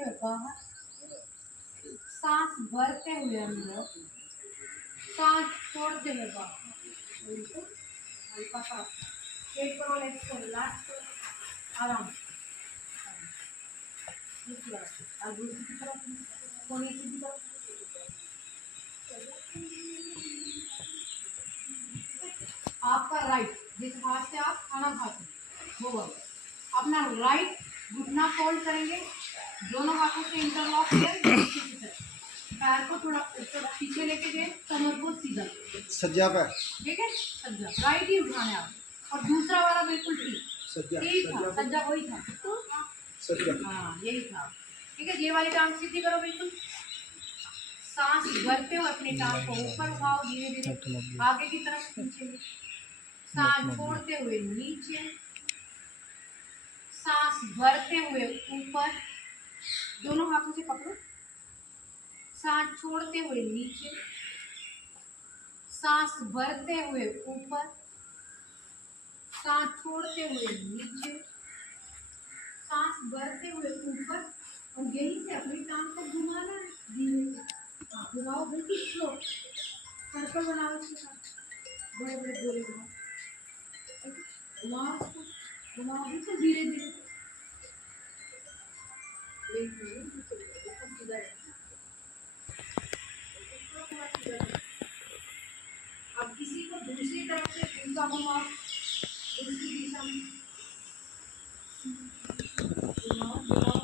हुए बाहर, सांस भरते हुए अंदर, सांस छोड़ते हुए बाहर। बिल्कुल हल्का सा पेट करो, लेग्स को रिलैक्स करो, आराम से। और दूसरी की तरफ कोने की तरफ। आपका राइट, जिस हाथ से आप खाना खाते हैं वो वाला, अपना राइट घुटना फोल्ड करेंगे, दोनों हाथों से इंटरलॉक किया, पैर को थोड़ा पीछे लेके गए, कमर को सीधा सज्जा पे, ठीक है, सज्जा राइट ही उठाना है आप। और दूसरा वाला बिल्कुल ठीक सज्जा था, सज्जा वही था, सज्जा, हाँ यही था, ठीक है। ये वाली टांग सीधी करो बिल्कुल, सांस भरते हुए अपनी टांग को ऊपर उठाओ, धीरे धीरे आगे की तरफ खींचेंगे, सांस छोड़ते हुए नीचे, सांस भरते हुए ऊपर, दोनों हाथों से पकड़ो, सांस छोड़ते हुए नीचे, सांस भरते हुए ऊपर, सांस छोड़ते हुए नीचे, सांस भरते हुए ऊपर। और यहीं से अपनी टांग को घुमाना है, धीरे से घुमाओ, बिल्कुल स्लो, सर्कल बनाओ इसके साथ, बड़े बड़े गोले घुमाओ, घुमाओ उसको, घुमाओ बिल्कुल धीरे धीरे। अब किसी को दूसरी तरफ से उल्टा घुमाओ, दूसरी दिशा में घुमाओ घुमाओ,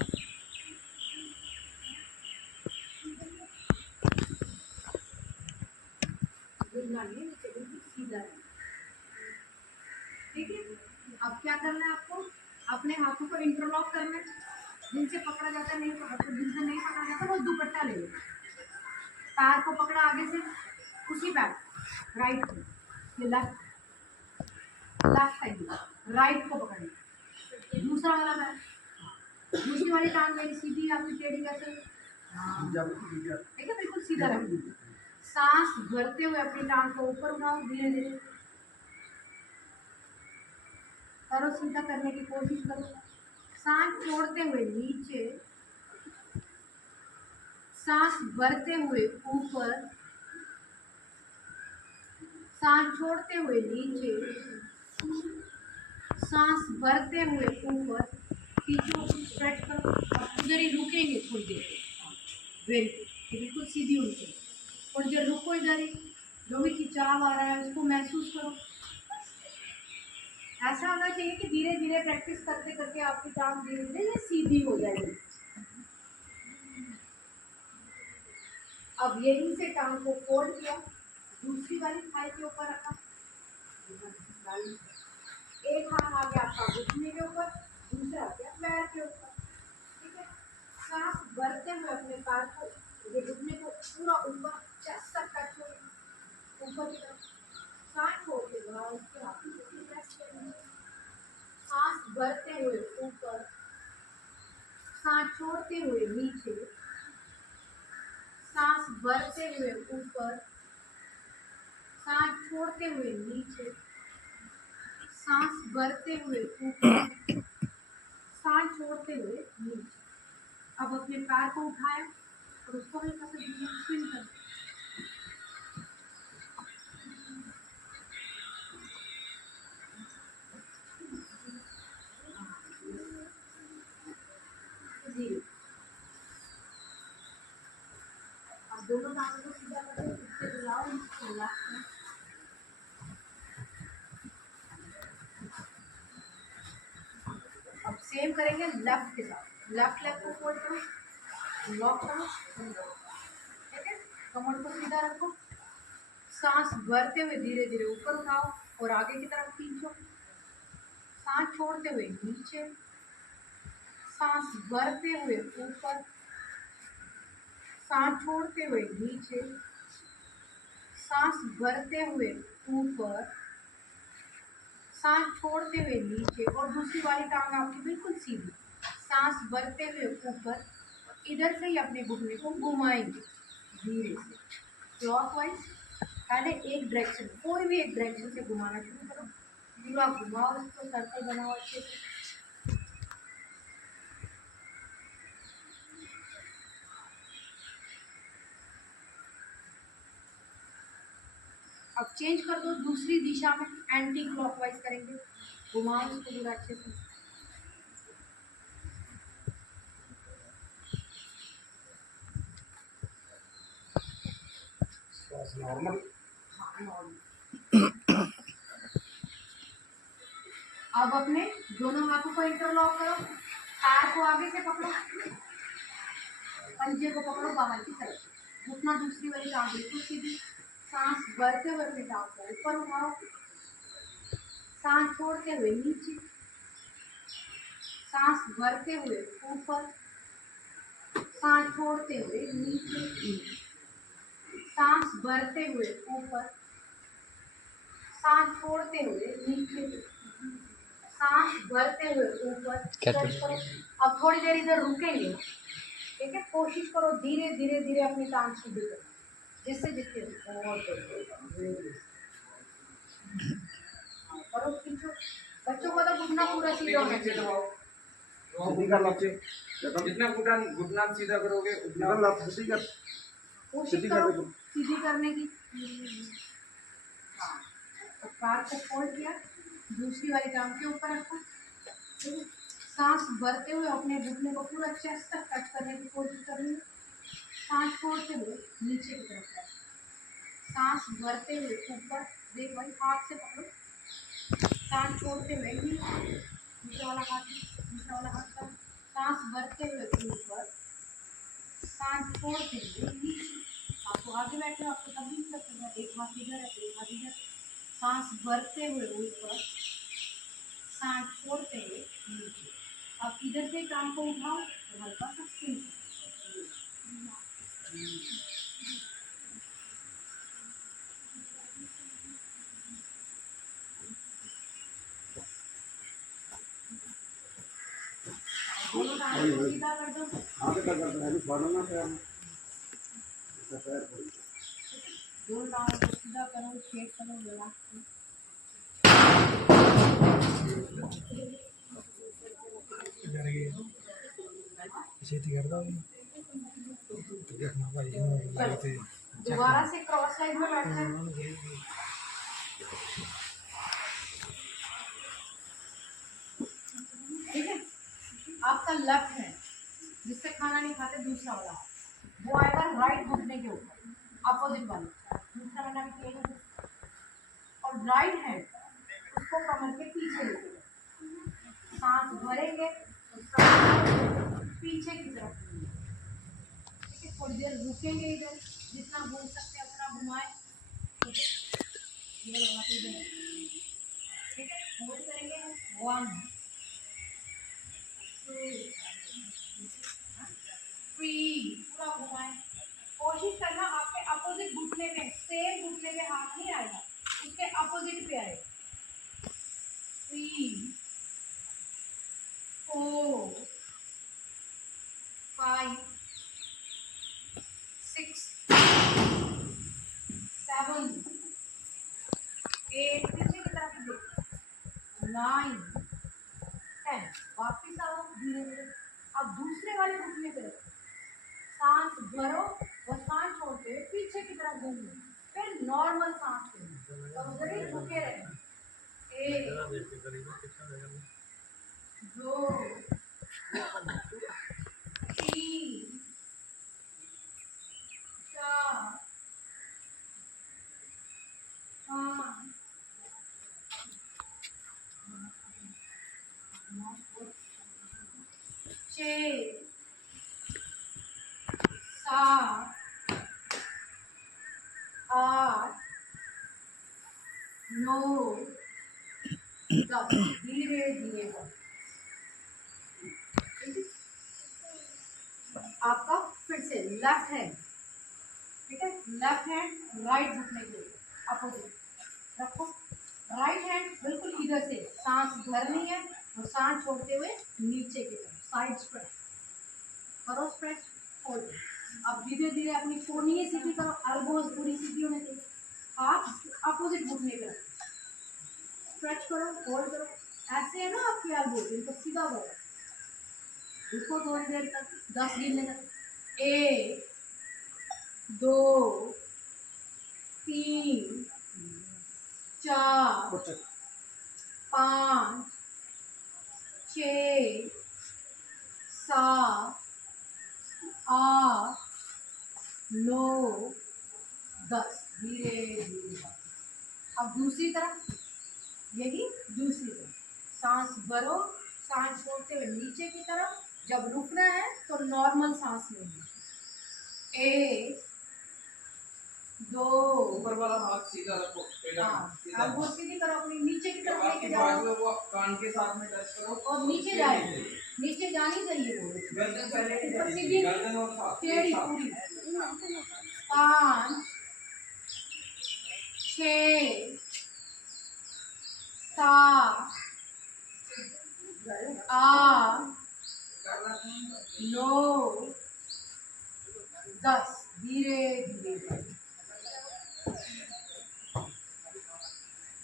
घूमना नहीं है, बिल्कुल सीधा है, ठीक है। अब क्या करना है आपको, अपने हाथों को इंटरलॉक करना है, जिनसे पकड़ा जाता है नहीं, जिनसे नहीं पकड़ा जाता वो दुपट्टा ले लो, पैर को पकड़ा आगे से, उसी पैर राइट को, ये लेफ्ट साइड, राइट को पकड़िए, दूसरा वाला पैर, दूसरी वाली टांग मेरी सीधी, आपकी टेढ़ी कैसे, ठीक है, बिल्कुल सीधा रखिए। सांस भरते हुए अपनी टांग को ऊपर उठाओ, धीरे धीरे करो, सीधा करने की कोशिश करो, सांस छोड़ते हुए नीचे, सांस भरते हुए ऊपर, सांस छोड़ते हुए नीचे, सांस भरते हुए ऊपर, पीछे स्ट्रेच करो, उधर ही रुकेंगे थोड़ी देर, वेरी गुड, बिल्कुल सीधी उनके, थोड़ी देर रुको इधर ही, जो भी खिंचाव आ रहा है उसको महसूस करो। ऐसा होना चाहिए कि धीरे धीरे प्रैक्टिस करते करते आपकी टांग धीरे धीरे ये सीधी हो जाएगी। अब यहीं से टांग को फोल्ड किया, दूसरी वाली थाई के ऊपर रखा, एक हाथ आ गया आपका घुटने के ऊपर, दूसरा आ गया पैर के ऊपर, ठीक है। सांस भरते हुए अपने पैर को, ये घुटने को पूरा ऊपर चेस्ट तक टच हो, ऊपर की तरफ, सांस छोड़ते हुए उसके हाथ सांस भरते हुए ऊपर, सांस छोड़ते हुए नीचे, सांस भरते हुए ऊपर, सांस छोड़ते हुए नीचे, सांस भरते हुए ऊपर, सांस छोड़ते हुए नीचे। अब अपने पैर को उठाया और उसको हल्का सा स्पिन कर, धीरे, अब दोनों टांगों को सीधा करके इससे हिलाओ, इसको रिलैक्स करो। अब सेम करेंगे लेफ्ट के साथ, लेफ्ट लेग को फोल्ड करो, लॉक करो, ठीक है, कमर को सीधा रखो, सांस भरते हुए धीरे धीरे ऊपर उठाओ और आगे की तरफ खींचो, सांस छोड़ते हुए नीचे, सांस भरते हुए ऊपर, सांस छोड़ते हुए नीचे, सांस भरते हुए ऊपर, सांस छोड़ते हुए नीचे। और दूसरी वाली टांग आपकी बिल्कुल सीधी, सांस भरते हुए ऊपर, इधर से ही अपने घुटने को घुमाएंगे धीरे से क्लॉकवाइज, पहले एक डायरेक्शन, कोई भी एक डायरेक्शन से घुमाना शुरू करो, पूरा घुमाओ इसको, सर्कल बनाओ अच्छे से, अब चेंज कर दो दूसरी दिशा में, एंटी क्लॉकवाइज करेंगे, घुमाओ इसको पूरा अच्छे से। नॉर्मल। हाँ नॉर्मल। अब अपने दोनों हाथों को इंटरलॉक करो, पैर को आगे से पकड़ो, पंजे को पकड़ो बाहर की तरफ, घुटना दूसरी वाली टांग बिल्कुल सीधी, सांस भरते हुए अपनी टांग को ऊपर उठाओ, सांस छोड़ते हुए नीचे, सांस भरते हुए ऊपर, सांस छोड़ते हुए नीचे, सांस भरते हुए ऊपर, सांस छोड़ते हुए नीचे, सांस भरते हुए ऊपर। स्ट्रेच करो। अब थोड़ी देर इधर रुकेंगे, ठीक है? कोशिश करो धीरे धीरे धीरे अपनी टांग सीधी करो, जिससे जितने करो खींचो। बच्चों को तो घुटना पूरा सीधा होना चाहिए। सीधी कर लपचे। जितना घुटना घुटना सीधा करोगे उतना इधर लप सीधी कर। कोशिश सीधी करो कर दो। सीधी करने की। हाँ, तो पैर को फोल्ड किया, दूसरी वाली टांग के ऊपर रखो, ठीक है? सांस भरते हुए अपने घुटने को पूरा चेस्ट तक टच करने की कोशिश करनी है, सांस छोड़ते हुए नीचे की तरफ जाओ, सांस भरते हुए ऊपर, देख भाई हाथ से पकड़ो, सांस छोड़ते हुए नीचे, दूसरा वाला हाथ, दूसरा वाला हाथ का, सांस भरते हुए ऊपर, सांस छोड़ते हुए नीचे। आपको आगे बैठे हो आपको तब भी नहीं लगेगा, एक हाथ इधर है एक हाथ इधर, सांस भरते हुए ऊपर, सांस छोड़ते हुए नीचे। अब इधर से टांग को उठाओ तो हल्का सा स्पिन दोनों टांग को सीधा कर दो, आगे तक करते हैं, अभी फॉलो ना पैर में। ऐसा पैर खोल। दोनों टांग को सीधा करो, शेक करो, रिलैक्स। दोबारा से क्रॉस लाइन में बैठना है, ठीक है? आपका लेफ्ट है जिससे खाना नहीं खाते, दूसरा वाला वो आएगा राइट घुटने के ऊपर, अपोजिट वाला दूसरा वाला भी किया है। और राइट हैंड उसको कमर के पीछे लेके जाओ, सांस भरेंगे तो सांस पीछे की तरफ लेंगे, ठीक है? थोड़ी देर रुकेंगे इधर, जितना घूम सकते हैं उतना घुमाए, ठीक है? होल्ड करेंगे, 1 2 3, पूरा घुमाए। कोशिश करना आपके अपोजिट घुटने में, सेम घुटने में हाथ नहीं आएगा, उसके अपोजिट पे आएगा। 3 4 5 6 7 8, पीछे की तरफ देखो, 9 10। वापिस आओ धीरे धीरे, अब दूसरे वाले घुटने पे रखो, सांस भरो और सांस छोड़ते हुए पीछे की तरफ घूमो, फिर नॉर्मल सांस लेना, तो उधर ही रुके रहे। 1 2 3 4 5 6 7 8 9 10। धीरे धीरे आपका फिर से लेफ्ट हैंड, ठीक है? लेफ्ट हैंड राइट घुटने के ऊपर अपोजिट रखो, राइट हैंड बिल्कुल इधर से सांस भरनी है और सांस छोड़ते हुए नीचे की तरफ, साइड स्ट्रेच करो, स्ट्रेच होल्ड। अब धीरे धीरे अपनी कोहनी सीधी करो, एल्बोज पूरी सीधी होने चाहिए, हाथ अपोजिट घुटने पे रखो, स्ट्रेच करो, होल्ड करो, ऐसे है ना आपके एल्बोज, इनको सीधा करो, रुको थोड़ी देर तक, 10 गिनने तक, 1 2 3 4 कुछ 5 6 7 8 9 10 धीरे धीरे। अब दूसरी तरफ, यही दूसरी तरफ सांस भरो, सांस छोड़ते हुए नीचे की तरफ। जब रुकना है तो नॉर्मल सांस लेनी। 1 2 ऊपर वाला हाथ सीधा रखो, पहला हाँ, सीधा। अब वो सीधी तरफ अपनी नीचे की तरफ आपकी लेके बाजू जाओ है वो कान के साथ में टच करो और नीचे जाए, नीचे जानी चाहिए वो गर्दन पहले ऊपर नीचे, सीधी गर्दन और साथ टेढ़ी एक साथ। पूरी। 5 6 7 8 9 10 धीरे धीरे।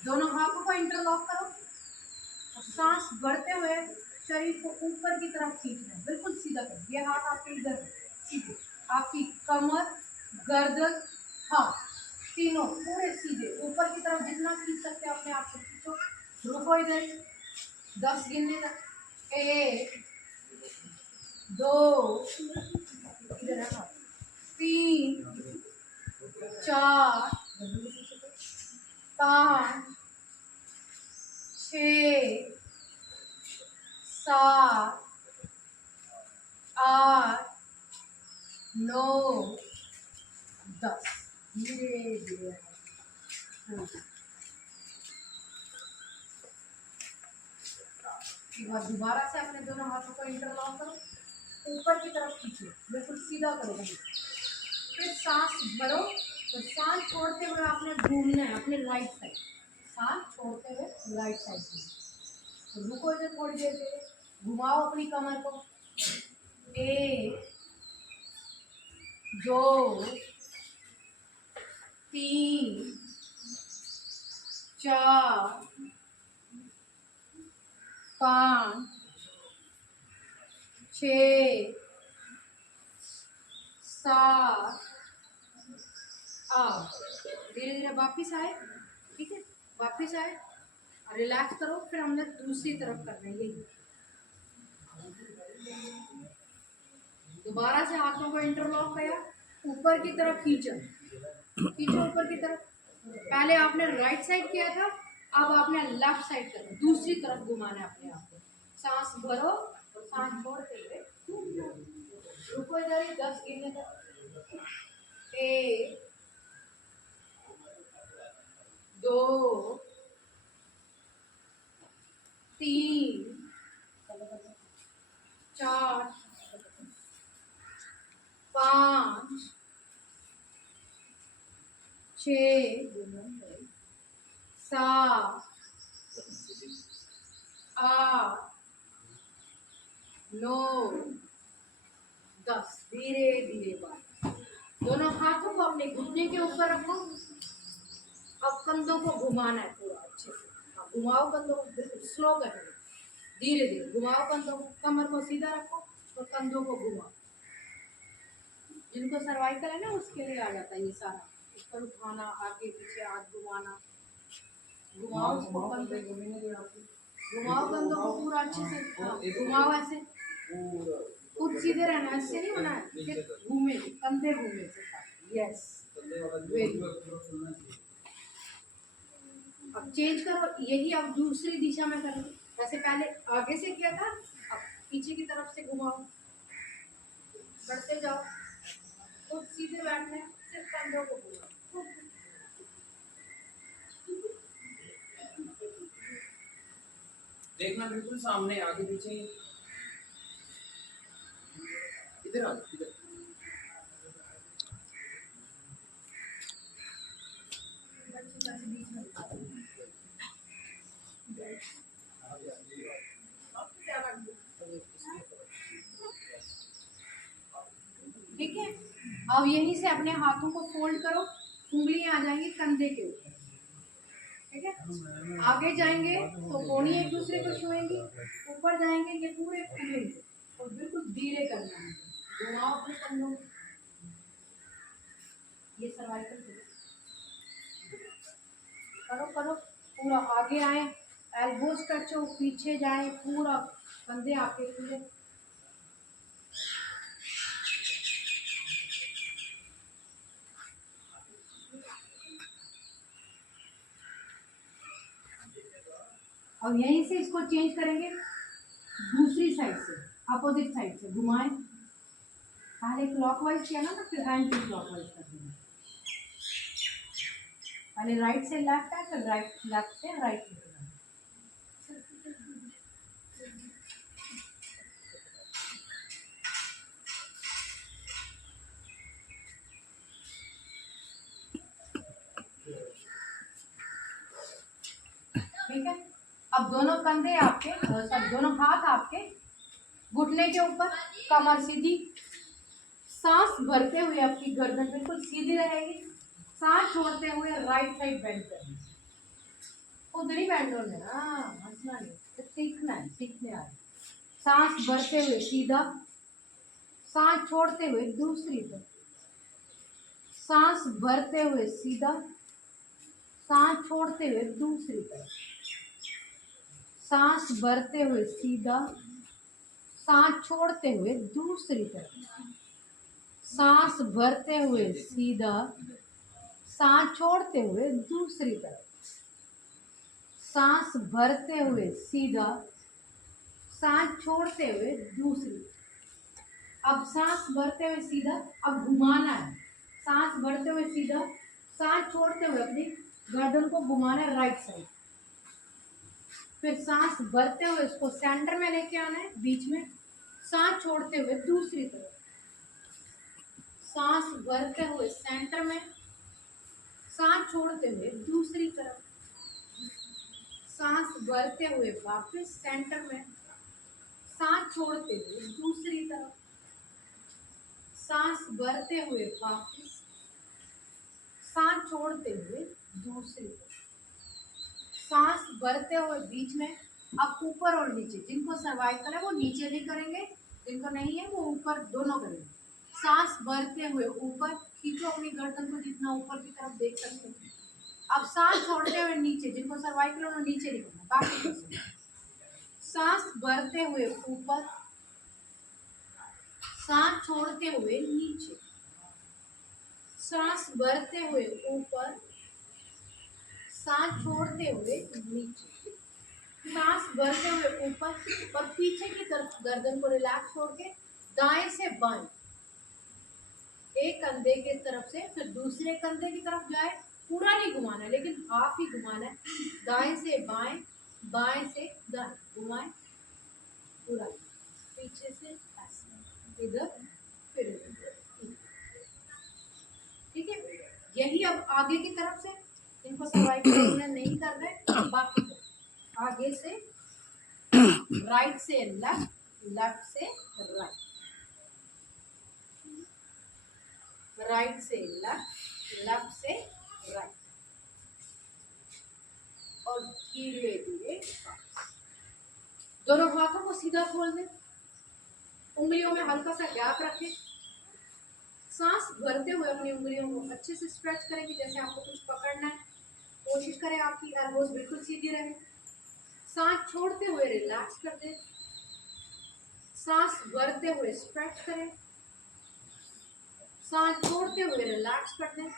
दोनों हाथों को इंटरलॉक करो और सांस भरते हुए शरीर को ऊपर की तरफ खींचना है, बिल्कुल सीधा करो। ये हाथ आपके इधर सीधे, आपकी कमर, गर्दन, हाथ तीनों पूरे सीधे ऊपर की तरफ जितना खींच सकते हो अपने आप को खींचो। रुको इधर 10 गिनने तक। 1 2 इधर है हाथ, 3 4 5 6 7 8 9 10 धीरे धीरे। एक बार दोबारा से अपने दोनों हाथों को इंटरलॉक करो, ऊपर की तरफ खींचो, बिल्कुल सीधा करो। फिर सांस भरो तो सांस छोड़ते हुए आपने घूमना है अपने राइट साइड, सांस छोड़ते हुए राइट साइड में। तो रुको इधर थोड़ी देर के लिए, घुमाओ अपनी कमर को। 1 2 3 4 5 6 7 8 धीरे धीरे वापिस आए। ठीक है, वापिस आए, रिलैक्स करो। फिर हमने दूसरी तरफ करना है यही। दोबारा से हाथों को इंटरलॉक किया, ऊपर की तरफ खींचो, खींचो ऊपर की तरफ। पहले आपने राइट साइड किया था, अब आपने लेफ्ट साइड करना, दूसरी तरफ घुमाना है अपने आप को। सांस भरो और सांस छोड़ते हुए रुको इधर ही 10 गिनने तक। 1 2 3 4 5 6 7 8 9 10 धीरे धीरे बाहर। दोनों हाथों को अपने घुटने के ऊपर रखो। अब कंधों को घुमाना है पूरा अच्छे से। हाँ, घुमाओ कंधों को, बिल्कुल स्लो करना, धीरे धीरे घुमाओ कंधों को। कमर को सीधा रखो और कंधों को घुमाओ। जिनको सर्वाइकल है ना उसके लिए आ जाता है ये सारा, ऊपर उठाना, आगे पीछे हाथ घुमाना। घुमाओ उसको, कंधे घुमाओ कंधों को पूरा अच्छे से। हाँ, घुमाओ ऐसे, खुद सीधे रहना, ऐसे नहीं होना है, सिर्फ घूमे, कंधे घूमे। Yes, very good. अब चेंज करो, यही अब दूसरी दिशा में करो। जैसे पहले आगे से किया था, अब पीछे की तरफ से घुमाओ, बढ़ते जाओ। खुद सीधे बैठना है, सिर्फ कंधों को घुमाओ। देखना बिल्कुल सामने, आगे पीछे। इधर आओ, इधर। ठीक है, अब यहीं से अपने हाथों को फोल्ड करो, उंगलियां आ जाएंगी कंधे के ऊपर। ठीक है, आगे जाएंगे तो कोहनी एक दूसरे को छुएंगी, ऊपर जाएंगे ये पूरे खुलेंगे और बिल्कुल धीरे करना है। घुमाओ अपने कंधों, ये सर्वाइकल करो करो। पूरा आगे आए, एल्बोज टच हो, पीछे जाए, पूरा कंधे आपके खुले। और यहीं से इसको चेंज करेंगे दूसरी साइड से, अपोजिट साइड से घुमाएं। पहले क्लॉकवाइज किया ना, फिर एंटी क्लॉकवाइज कर देंगे। पहले राइट से लेफ्ट है, फिर राइट, लेफ्ट से राइट। ठीक है, अब दोनों कंधे आपके, सॉरी दोनों हाथ आपके घुटने के ऊपर, कमर सीधी, सांस भरते हुए आपकी गर्दन बिल्कुल सीधी रहेगी। सांस छोड़ते हुए राइट साइड बेंड करनी, उधर ही बेंड होना है। हाँ, हंसना नहीं, तो सीखना है, सीखने आ रहा है। सांस भरते हुए सीधा, सांस छोड़ते हुए दूसरी तरफ, सांस भरते हुए सीधा, सांस छोड़ते हुए दूसरी तरफ, सांस भरते हुए सीधा, सांस छोड़ते हुए दूसरी तरफ, सांस भरते हुए सीधा, सांस छोड़ते हुए दूसरी तरफ, सांस भरते हुए सीधा, सांस छोड़ते हुए दूसरी। अब सांस भरते हुए सीधा, अब घुमाना है। सांस भरते हुए सीधा, सांस छोड़ते हुए अपनी गर्दन को घुमाना है राइट साइड। फिर सांस भरते हुए इसको सेंटर में लेके आना है, बीच में, सांस छोड़ते हुए दूसरी तरफ, सांस भरते हुए सेंटर में, सांस छोड़ते हुए दूसरी तरफ, सांस भरते हुए वापस सेंटर में, सांस छोड़ते हुए दूसरी तरफ, सांस भरते हुए वापस, सांस छोड़ते हुए दूसरी तरफ, सांस भरते हुए बीच में। अब ऊपर और नीचे, जिनको सर्वाइकल है वो नीचे भी करेंगे, जिनको नहीं है वो ऊपर, दोनों करेंगे। सांस भरते हुए ऊपर खींचो अपनी गर्दन को जितना ऊपर की तरफ देख सकते हो। अब सांस छोड़ते हुए नीचे, जिनको सर्वाइकल है वो नीचे नहीं करना, बाकी सांस भरते हुए ऊपर, सांस छोड़ते हुए नीचे, सांस भरते हुए ऊपर, सांस छोड़ते हुए नीचे, सांस भरते हुए ऊपर और पीछे की तरफ गर्दन को रिलैक्स छोड़ के दाएं से बाएं, एक कंधे की तरफ से फिर दूसरे कंधे की तरफ जाए। पूरा नहीं घुमाना है, लेकिन हाफ ही घुमाना है। दाएं से बाएं, बाएं से दाएं घुमाएं, पूरा पीछे से ऐसे, इधर फिर इधर। ठीक है, यही अब आगे की तरफ से, इनको सर्वाइकल नहीं कर रहे, बाकी आगे से राइट से लेफ्ट, लेफ्ट से राइट, राइट से लेफ्ट, लेफ्ट से राइट, और धीरे धीरे दोनों हाथों को सीधा खोल दें, उंगलियों में हल्का सा गैप रखें। सांस भरते हुए अपनी उंगलियों को अच्छे से स्ट्रेच करें कि जैसे आपको कुछ पकड़ना है। कोशिश करें आपकी एल्बोज बिल्कुल सीधी रहे। सांस छोड़ते हुए रिलैक्स कर दें, सांस भरते हुए स्ट्रेच करें, सांस छोड़ते हुए रिलैक्स कर दें।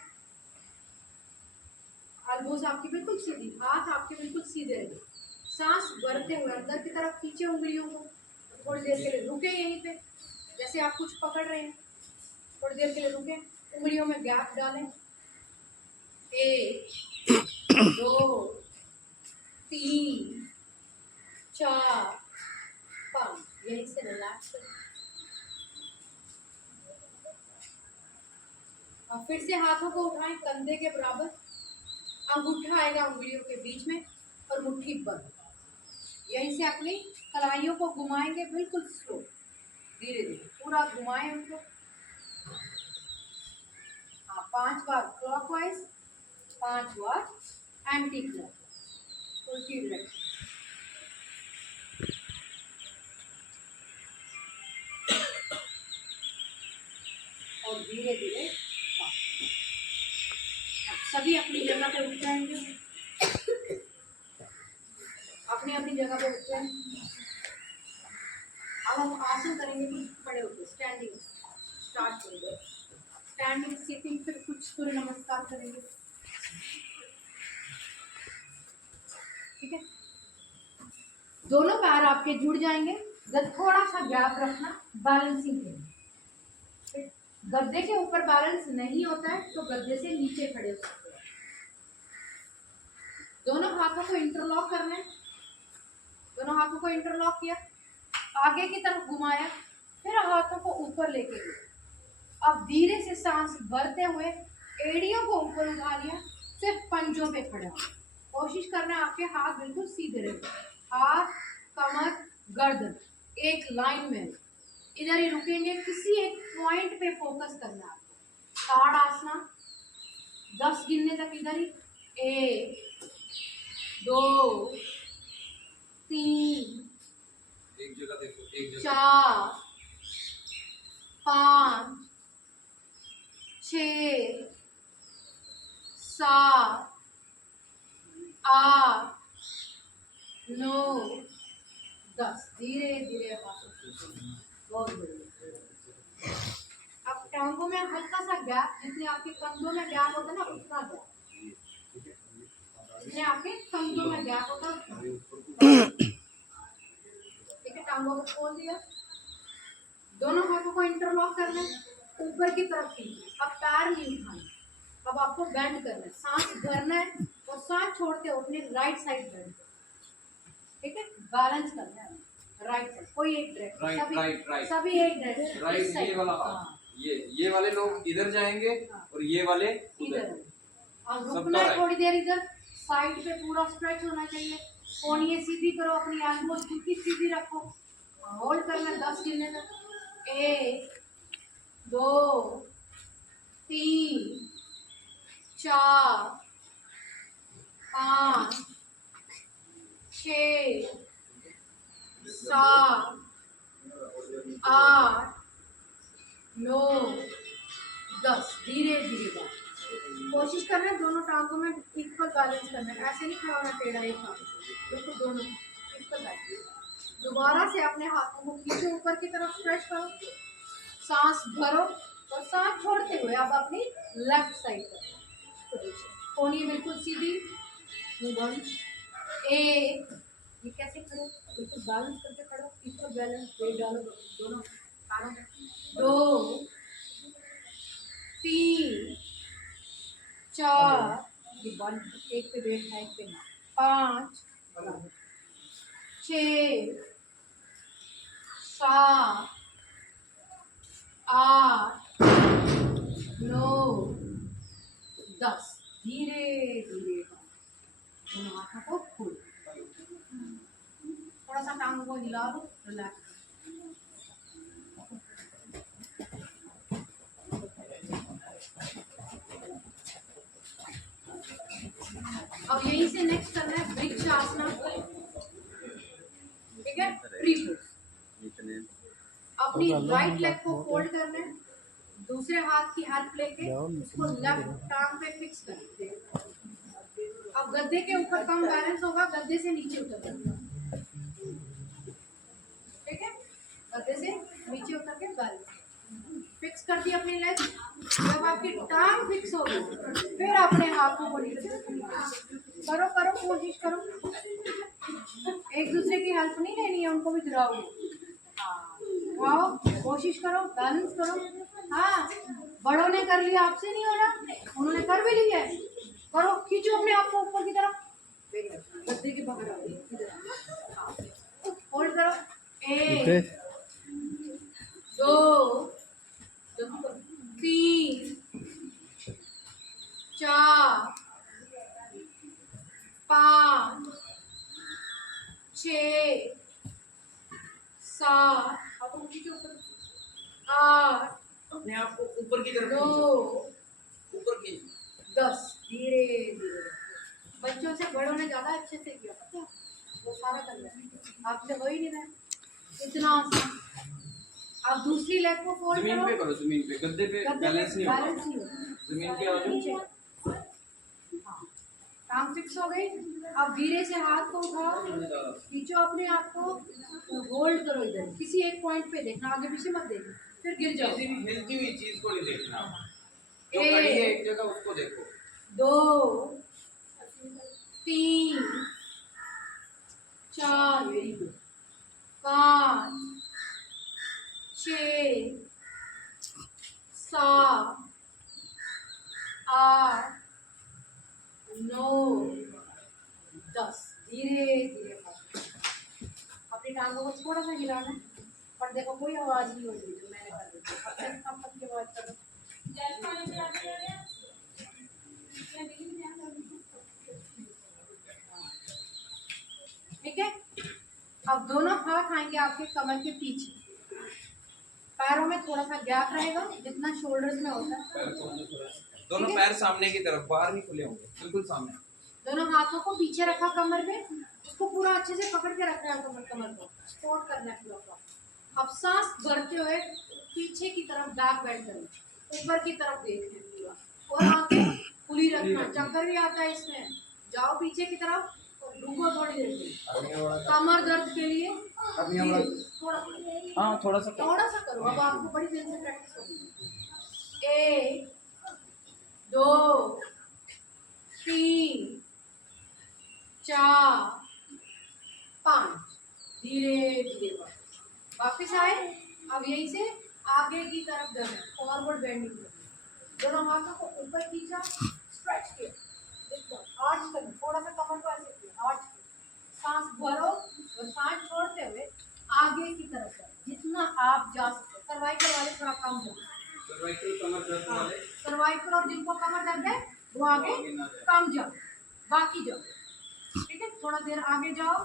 एल्बोज आपकी बिल्कुल सीधी, हाथ आपके बिल्कुल सीधे रहे। सांस भरते हुए अंदर की तरफ खींचे उंगलियों को, थोड़ी देर के लिए रुके यहीं पे, जैसे आप कुछ पकड़ रहे हैं, थोड़ी देर के लिए रुके, उंगलियों में गैप डालें। 1 2 3 4 5, यहीं से रिलैक्स करें। और फिर से हाथों को उठाएं कंधे के बराबर, अंगूठा आएगा उंगलियों के बीच में और मुट्ठी बंद। यहीं से अपनी कलाइयों को घुमाएंगे बिल्कुल स्लो, धीरे धीरे पूरा घुमाएं उनको। हाँ, 5 बार क्लॉकवाइज, 5 बार एंटी क्लॉकवाइज, उल्टी डायरेक्शन। और धीरे धीरे अब सभी अपनी जगह पे उठ जाएंगे। अपनी अपनी जगह पे रखते हैं। अब हम आसन करेंगे कुछ खड़े होकर, स्टैंडिंग स्टार्ट करेंगे। स्टैंडिंग सिटिंग, फिर कुछ सूर्य नमस्कार करेंगे। ठीक है, दोनों पैर आपके जुड़ जाएंगे। थोड़ा सा गैप रखना बैलेंसिंग के लिए। गद्दे के ऊपर बैलेंस नहीं होता है तो गद्दे से नीचे खड़े हो सकते हैं। दोनों हाथों को इंटरलॉक करना है। दोनों हाथों को इंटरलॉक किया, आगे की तरफ घुमाया, फिर हाथों को ऊपर लेके गए। अब धीरे से सांस भरते हुए एड़ियों को ऊपर उठा लिया, सिर्फ पंजों पे खड़ा। कोशिश करना है आपके हाथ बिल्कुल सीधे रहे, हाथ, कमर, गर्दन एक लाइन में, इधर ही रुकेंगे। किसी एक पॉइंट पे फोकस करना है आपको। ताड़ासना 10 गिनने तक इधर ही, 1 2 3 एक जगह देखो, एक जगह 4 5 6 7 8 9 10। धीरे धीरे बहुत बढ़िया। अब टांगों में हल्का सा गैप, जितने आपके कंधों में गैप होता है ना उतना गैप, जितने आपके कंधों में गैप होता है। ठीक है, टांगों को खोल दिया, दोनों हाथों को इंटरलॉक करना है, ऊपर की तरफ खींचना। अब पैर नहीं उठाना, अब आपको बेंड करना है, सांस भरना है और सांस छोड़ते हो अपने राइट साइड बेंड। ठीक है, बैलेंस करना है राइट साइड, कोई एक डायरेक्शन, सभी एक डायरेक्शन। राइट, ये वाला हाथ, ये वाले लोग इधर जाएंगे और ये वाले उधर। अब रुकना है थोड़ी देर, इधर साइड पे पूरा स्ट्रेच होना चाहिए। कोहनी सीधी करो, अपनी एल्बो सीधी रखो, होल्ड करना 10 गिनने तक। 1 2 3 4 5 6 7 8 9 10। धीरे धीरे बैठ, कोशिश करना है दोनों टांगों में इक्वल बैलेंस करना है। ऐसे नहीं खड़ा होना टेढ़ा एक हाथ, बिल्कुल दोनों इक्वल बैठ। दोबारा से अपने हाथों को खींचो, ऊपर की तरफ स्ट्रेच करो, सांस भरो और सांस छोड़ते हुए अब अपनी लेफ्ट साइड करो। कोहनी बिल्कुल सीधी, मुंह बंद। 1, ये कैसे खड़े, बिल्कुल बैलेंस करके खड़ो, इक्वल बैलेंस वेट डालो दोनों पैरों में। 2 3 4, ये 1 एक पे वेट है, एक पे 5 6 7 8 9 10। धीरे धीरे दोनों हाथों को खोलो, थोड़ा सा टांगों को हिला लो, रिलैक्स। अब यहीं से नेक्स्ट करना है वृक्ष आसना। ठीक है, फ्री पोज। अपनी राइट लेग को फोल्ड करना है, दूसरे हाथ की हेल्प लेके उसको लेफ्ट टांग पे फिक्स करते हैं। अब गद्दे के ऊपर कम बैलेंस होगा, गद्दे से नीचे उतर जाएगा। ठीक है, गद्दे से नीचे उतर के बैलेंस फिक्स कर दी अपनी लेग। जब आपकी टांग फिक्स हो गई, फिर अपने हाथों को नीचे करो करो, कोशिश करो। एक दूसरे की हेल्प नहीं लेनी है, उनको भी गिराओ। हाँ, कोशिश करो, बैलेंस करो। हाँ, बड़ों ने कर लिया, आपसे नहीं हो रहा, उन्होंने कर भी लिया है। करो, खींचो अपने आप को ऊपर की तरफ, गद्दे के बाहर आओ, होल्ड करो। 1 2 3 4 5 6 7 8 अपने आप को ऊपर की तरफ 9 ऊपर की 10। धीरे धीरे, बच्चों से बड़ों ने ज्यादा अच्छे से किया, पता है? वो सारा कर रहे हैं, आपसे हो ही नहीं रहा इतना आसान। अब दूसरी लेग को फोल्ड जमीन करो, पे करो, जमीन पे, गद्दे पे बैलेंस नहीं होगा, बैलेंस नहीं होगा। जमीन पे आ जाओ। नीचे, हाँ, टांग फिक्स हो गई। अब धीरे से हाथ को उठाओ, खींचो अपने आप को, होल्ड करो इधर, किसी एक पॉइंट पे देखना, आगे पीछे मत देखना, फिर गिर जाओ। किसी भी हिलती हुई चीज को नहीं देखना, जो खड़ी है एक जगह उसको देखो। 2 3 4 वेरी गुड, 5 6 7 8 9 10। धीरे धीरे अपनी टांगों को थोड़ा सा हिलाना, पर देखो कोई आवाज नहीं हो रही जो मैंने कर दी। अब तक की आवाज करो। ठीक है, अब दोनों हाथ आएंगे आपके कमर के पीछे, पैरों में थोड़ा सा गैप रहेगा जितना शोल्डर्स में होता है। दोनों पैर सामने की तरफ, बाहर नहीं खुले होंगे, बिल्कुल सामने। दोनों हाथों को पीछे रखा कमर पे, उसको पूरा अच्छे से पकड़ के रखना है, कमर को सपोर्ट करना है पूरा। अब सांस भरते हुए पीछे की तरफ बैक बेंड करें, ऊपर की तरफ देखना है पूरा, और आंखें खुली रखना। चक्कर भी आता है इसमें, जाओ पीछे की तरफ और रुको थोड़ी देर के लिए। कमर दर्द के लिए थोड़ा सा करो। अब आपको बड़ी देर से प्रैक्टिस होगी। 1 2 3 4 5। धीरे धीरे वापिस आए। अब यहीं से आगे की तरफ जाना, फॉरवर्ड बेंडिंग। दोनों हाथों को ऊपर खींचा, स्ट्रेच किया, देखो आर्च कर, थोड़ा सा कमर को ऐसे किया, आर्च किया। सांस भरो और सांस छोड़ते हुए आगे की तरफ जाओ, जितना आप जा सकते। सर्वाइकल वाले थोड़ा कम जाओ, सर्वाइकल कमर दर्द वाले, सर्वाइकल और जिनको कमर दर्द है वो आगे कम जाओ, बाकी जाओ। ठीक है, थोड़ा देर आगे जाओ,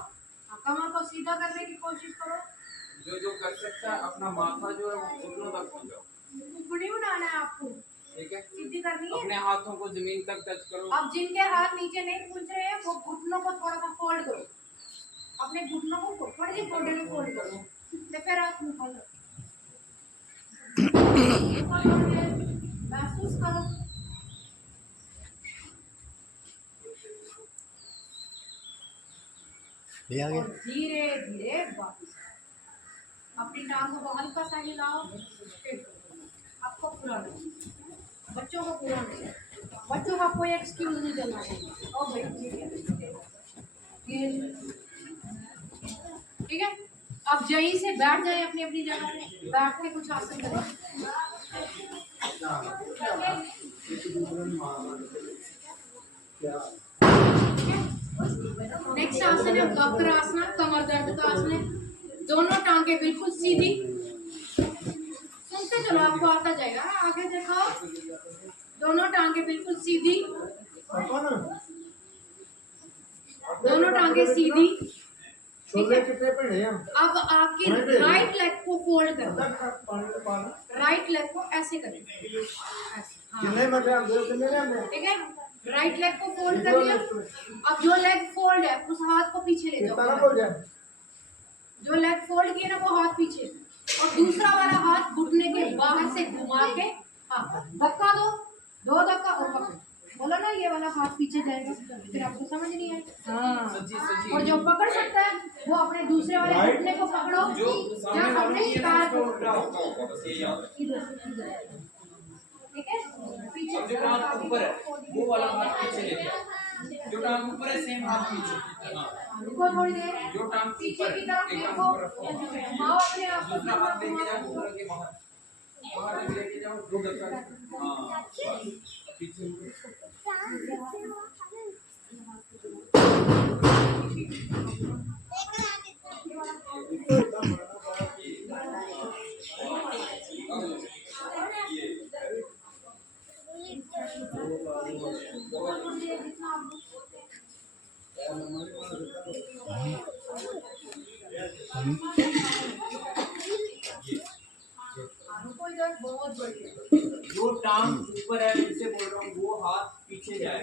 कमर को सीधा करने की कोशिश करो। जो कर सकता है अपना माथा जो है वो घुटनों तक पहुंचाओ। बुढ़ी बनाना है आपको, ठीक है, सीधी करनी है। अपने हाथों को जमीन तक टच करो। अब जिनके हाथ नीचे नहीं पहुंच रहे हैं वो घुटनों को थोड़ा सा फोल्ड करो, अपने घुटनों को थोड़ी सी फोल्ड करो, फिर हाथ निकालो, महसूस करो। और धीरे धीरे वापस अपनी टांगों को हल्का सा हिलाओ। आपको पूरा नहीं, बच्चों को पूरा नहीं, बच्चों का कोई एक्सक्यूज नहीं देना चाहिए। और भाई ठीक है, अब यहीं से बैठ जाए अपनी अपनी जगह पे, बैठ के कुछ आसन करें। नेक्स्ट आसन है वक्र आसन, कमर दर्द का आसन है। दोनों टांगे बिल्कुल सीधी, सुनते चलो आपको आता जाएगा। आगे देखो, दोनों टांगे बिल्कुल सीधी, दोनों टांगे सीधी। ठीक है, अब आपकी राइट लेग को फोल्ड करना, राइट लेग को ऐसे करें, ठीक है, राइट लेग को फोल्ड कर लिया। अब जो लेग फोल्ड है उस हाथ को पीछे ले जाओ, जो लेग फोल्ड किया ना वो हाथ पीछे, और दूसरा वाला हाथ घुटने के बाहर से घुमा के धक्का दो, 2 धक्का और पकड़ो। बोला ना ये वाला हाथ पीछे जाएगा, फिर आपको समझ नहीं आएगा। हाँ, और जो पकड़ सकता है वो अपने दूसरे वाले घुटने को पकड़ो, जब अपने पैर को इधर, ठीक है, पीछे जो टांग ऊपर है वो वाला हाथ पीछे लेके आओ, जो टांग ऊपर है सेम हाथ पीछे। रुको थोड़ी देर, जो टांग पीछे ऊपर की तरफ एकदम देखो, ऊपर रखो, घुमाओ अपने आप को, दूसरा हाथ लेके जाओ ऊपर के बाहर, बाहर लेके जाओ 2 धक्का। हाँ, पीछे बहुत बढ़िया। जो टांग ऊपर है जिससे बोल रहा हूँ वो हाथ पीछे जाए।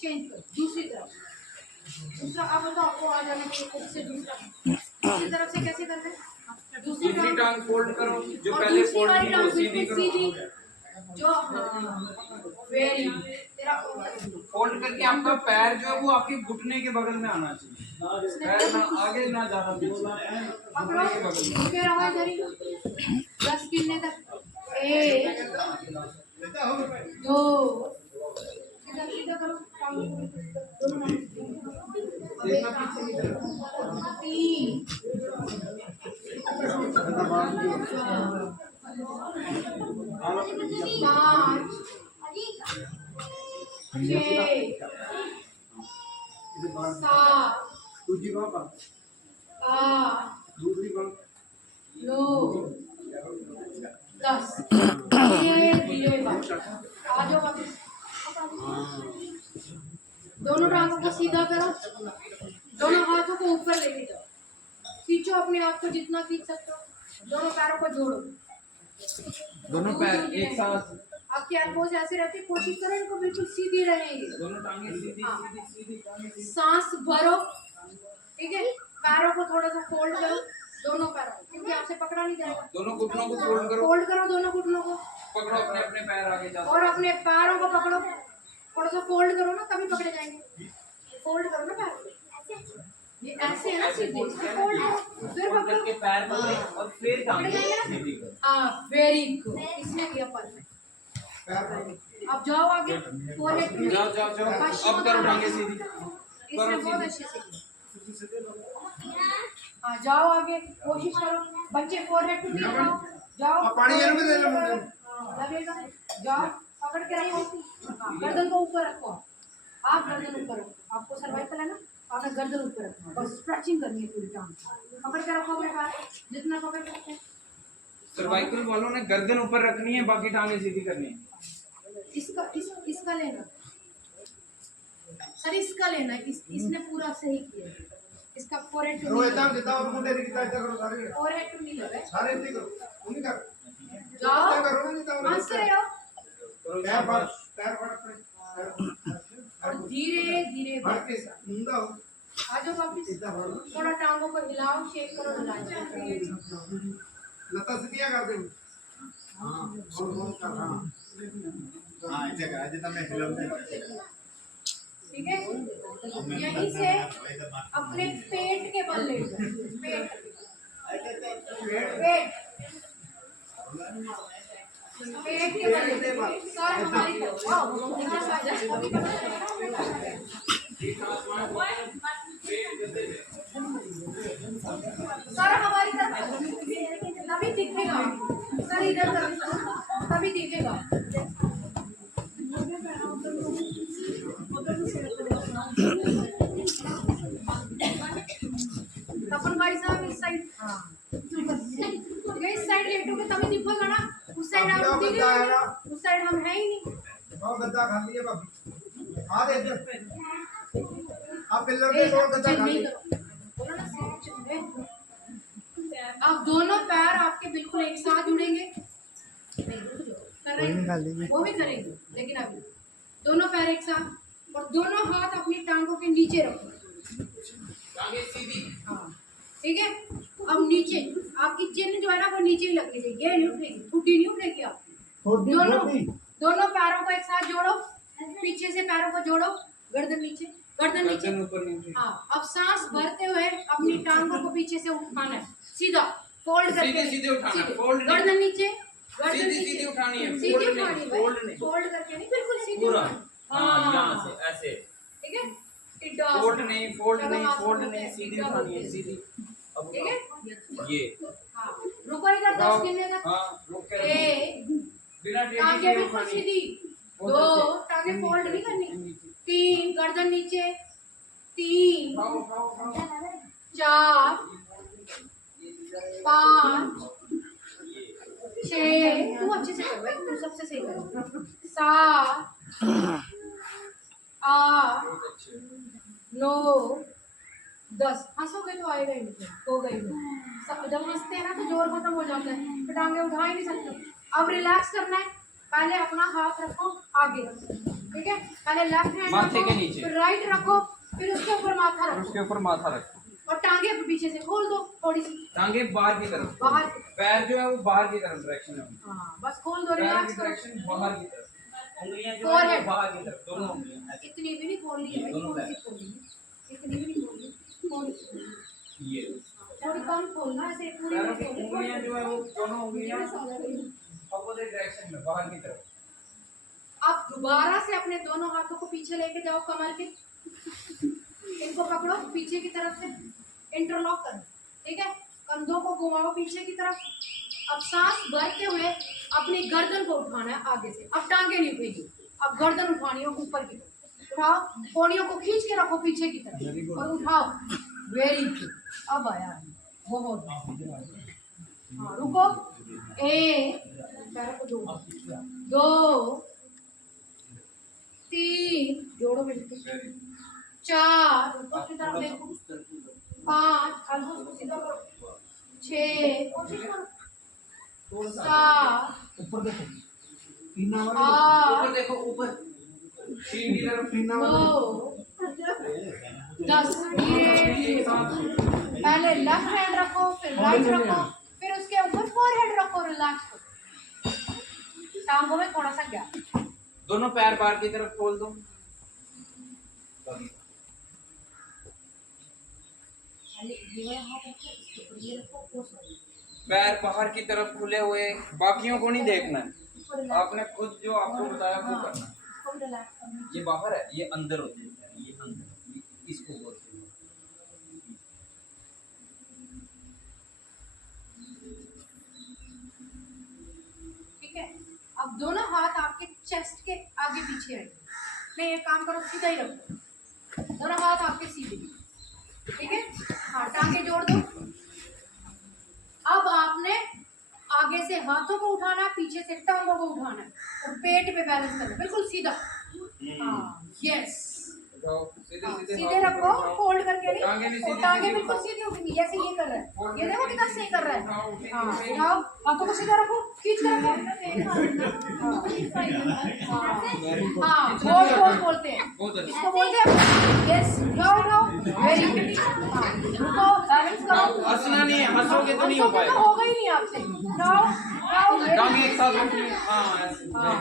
चेंज करो दूसरी तरफ। दूसरा अब तो आपको आ जाने के खुद से दूसरी तरफ से कैसे करते हैं? दूसरी दूसरी टांग फोल्ड करो, जो और पहले दूसरी फोल्ड वाली की टांग वो सीधी बिल्कुल करो। सीधी। जो वेरी तेरा फोल्ड करके आपका पैर जो है वो आपके घुटने के बगल में आना चाहिए। पैर ना आगे ना ज्यादा पीछे, पकड़ो, घुटने के बगल में। झुके रहो इधर ही 10 गिनने तक। 1 2 सीधा सीधा करो टांगों को दोनों देखना पीछे की तरफ। 3 5 6 7 दूसरी बांह पर 8 दूसरी बांह 9 10 धीरे धीरे आ जाओ वापस। दोनों टांगों को सीधा करो, दोनों हाथों को ऊपर लेके जाओ, खींचो अपने आप को जितना खींच सकते हो। दोनों पैरों को जोड़ो, दोनों पैर एक साथ। आपकी एल्बोज ऐसे रहती है, कोशिश करो इनको बिल्कुल सीधी रहेंगे। दोनों टांगे सीधी हाँ। सीधी सीधी टांगे सीधी। सांस भरो, ठीक है। पैरों को थोड़ा सा फोल्ड करो, दोनों पैरों को, क्योंकि आपसे पकड़ा नहीं जाएगा। दोनों घुटनों को फोल्ड करो। फोल्ड करो दोनों घुटनों को, पकड़ो अपने अपने पैर आगे जाओ। और अपने पैरों को पकड़ो, थोड़ा सा फोल्ड करो ना, तभी पकड़े जाएंगे। फोल्ड करो ना पैरों को, ये ऐसे है ना सीधे, इसको फोल्ड करो फिर फोल्ड पकड़ो, करके पैर पकड़े और फिर टांगे सीधी करो। हाँ वेरी गुड, इसने किया परफेक्ट। अब जाओ आगे, फोरहेड टू नी। जाओ जाओ जाओ, अब करो टांगे सीधी। इसने बहुत अच्छे से किया। हाँ जाओ आगे, कोशिश करो बच्चे, फोरहेड टू नी जाओ जाओ। पानी गर्म दे लो मुझे। लगेगा, जाओ पकड़ के रहिए। हाँ, गर्दन को ऊपर रखो, आप गर्दन ऊपर रखो, आपको सर्वाइकल है ना, आपने गर्दन ऊपर रखो, बस स्ट्रेचिंग करनी है पूरी टांग। पकड़ के रखो अपने पैर, जितना पकड़ सकते हैं। सर्वाइकल वालों ने गर्दन ऊपर रखनी है, बाकी टांगे सीधी करनी है। इसका लेना सर, इसका लेना, इसने पूरा सही किया। इसका फोरहेड टू नी, कितना और मुंडे कितना करो सारे फोरहेड टू नी लगा है। सारे इतने करो उन्हीं कर जाओ करो ना जितना हंस रहे हो, पैर फट और धीरे धीरे फट के मुंडा हो आ जाओ वापिस। इतना फट थोड़ा टांगों को हिलाओ, शेक करो, हिलाओ। लता सीधिया कर दे। हां बोल कर। हां ऐसे का जितना मैं हिलाऊंगा, ठीक है। यहीं से अपने पेट के बल लेट जाओ, पेट पेट पेट के बल लेट जाओ। सर हमारी तरफ, वाओ कितना साजा है। अभी पता चलेगा। सर हमारी तरफ, तभी दिखेगा। सर इधर तरफ, तभी दिखेगा। तपन भाई साहब इस साइड, इस साइड लेटोगे तभी दिखेगा ना, उस साइड आप दिखेगा, उस साइड हम है ही नहीं। और गद्दा खा लिए भाभी। आ दे इधर, आप पिलर पे और गद्दा खा लिए। अब दोनों पैर आपके बिल्कुल एक साथ जुड़ेंगे, कर रहे हैं, वो भी करेंगे, लेकिन अभी दोनों पैर एक साथ, और दोनों हाथ अपनी टांगों के नीचे रखो, टांगे सीधी। हाँ ठीक है। अब नीचे आपकी चिन्ह जो है ना वो नीचे ही लगनी चाहिए, ये नहीं उठेगी, फुटी नहीं उठेगी आपकी। दोनों पैरों को एक साथ जोड़ो, पीछे से पैरों को जोड़ो, गर्दन नीचे, गर्दन नीचे, गर्दन ऊपर नीचे। हाँ। अब सांस भरते हुए अपनी टांगों को पीछे से उठाना है, सीधा फोल्ड करके, सीधे सीधे उठाना है, फोल्ड नहीं। गर्दन नीचे, गर्दन सीधी नीचे, सीधी उठानी है, सीधी फोल्ड उठानी नहीं, है, फोल्ड नहीं। फोल्ड करके नहीं, बिल्कुल सीधी पूरा उठानी। हाँ, यहाँ से ऐसे। ठीक है। टिड्डा फोल्ड नहीं, फोल्ड कदम नहीं, आसन फोल्ड होते नहीं, हैं, सीधी टिड्डा उठानी बोलते है, हैं। सीधी। अब ठीक है। ये हाँ रुको इधर, 10 गिनने तक। हाँ, रुक के 1 बिना टेढ़ी टांगे किए बिल्कुल उठानी। सीधी, 2 टांगे फोल्ड नहीं करनी, 3 गर्दन नीचे, 3 उठाओ, उठाओ, उठाओ। 4 5 6, तू अच्छे से कर भाई, तू सबसे सही कर, 7 8 बहुत अच्छे। 9 10। हंसोगे तो आएगा ही नहीं, हो गई नहीं। जब हंसते हैं ना तो जोर खत्म हो जाता है, फिर टांगे उठा ही नहीं सकते। अब रिलैक्स करना है, पहले अपना हाथ रखो आगे, ठीक है, पहले लेफ्ट हैंड माथे के रखो, नीचे। फिर राइट रखो, फिर उसके ऊपर माथा और रखो उसके ऊपर माथा रखो, और टांगे पीछे से खोल दो थोड़ी सी टांगे बाहर की तरफ, बाहर। पैर जो है वो बाहर की तरफ डायरेक्शन में, हाँ बस खोल दो, पैर की रिलैक्स करो। डायरेक्शन बाहर की तरफ, उंगलियां जो है Forehead। वो बाहर की तरफ, दोनों उंगलियां ऐसे। इतनी भी नहीं खोलनी है भाई, दोनों थोड़ी सी पैर। खोलनी है, इतनी भी नहीं खोलनी, थोड़ी सी खोलनी। ये थोड़ी कम खोलना, ऐसे पूरी पैरों नहीं की खोलनी। उंगलियां जो है वो दोनों उंगलियां अपोजिट डायरेक्शन में, बाहर की तरफ। अब दोबारा से अपने दोनों हाथों को पीछे लेके जाओ कमर के, इनको पकड़ो पीछे की तरफ से, इंटरलॉक करो, ठीक है, कंधों को घुमाओ पीछे की तरफ। अब सांस भरते हुए अपनी गर्दन को उठाना है आगे से, अब टांगे नहीं उठेगी, अब गर्दन उठानी है ऊपर की तरफ, उठाओ, कोहनियों को खींच के रखो पीछे की तरफ और उठाओ, वेरी गुड, अब आया बहुत। हाँ रुको, एक, पैरों को जोड़ो, दो, तीन, जोड़ो बिल्कुल, चार, ऊपर की तरफ देखो, पाँच, हल्का सा सीधा करो, छः, कोशिश करो, सात, ऊपर देखो, आठ, ऊपर देखो, ऊपर तीन की तरफ, नौ, 10। धीरे पहले लेफ्ट हैंड रखो, फिर राइट रखो, फिर उसके ऊपर फोरहेड रखो, रिलैक्स करो, टांगों में थोड़ा सा गैप। दोनों पैर बाहर की तरफ खोल दो, पैर बाहर की तरफ खुले हुए, बाकियों को नहीं देखना है, आपने खुद जो आपको बताया वो करना है। ये बाहर है, ये अंदर होती है, ये अंदर, इसको बोलते हैं। ठीक है, अब दोनों हाथ आपके चेस्ट के आगे पीछे रखें। नहीं, एक काम करो, सीधा ही रखो, दोनों हाथ आपके सीधे, ठीक है। हाँ, टांगे जोड़ दो। अब आपने आगे से हाथों को उठाना, पीछे से टांगों को उठाना और पेट पे बैलेंस करना, बिल्कुल सीधा। हाँ, यस, सीधे रखो, फोल्ड करके नहीं, और टांगे बिल्कुल सीधी उठेंगी, जैसे ये कर रहा है, ये देखो कितना सही कर रहा है। हाँ, उठाओ, हाथों को सीधा रखो, खींच कर रखो। हाँ, गोल गोल बोलते हैं, इसको बोलते हैं, यस, उठाओ उठाओ, वेरी गुड। हाँ, रुको, बैलेंस करो, हंसना नहीं है, हंसोगे तो नहीं हो हंसोगे तो पाएगा, होगा ही नहीं आपसे। उठाओ उठाओ, टांगे एक साथ रखनी है, हाँ ऐसे। हाँ,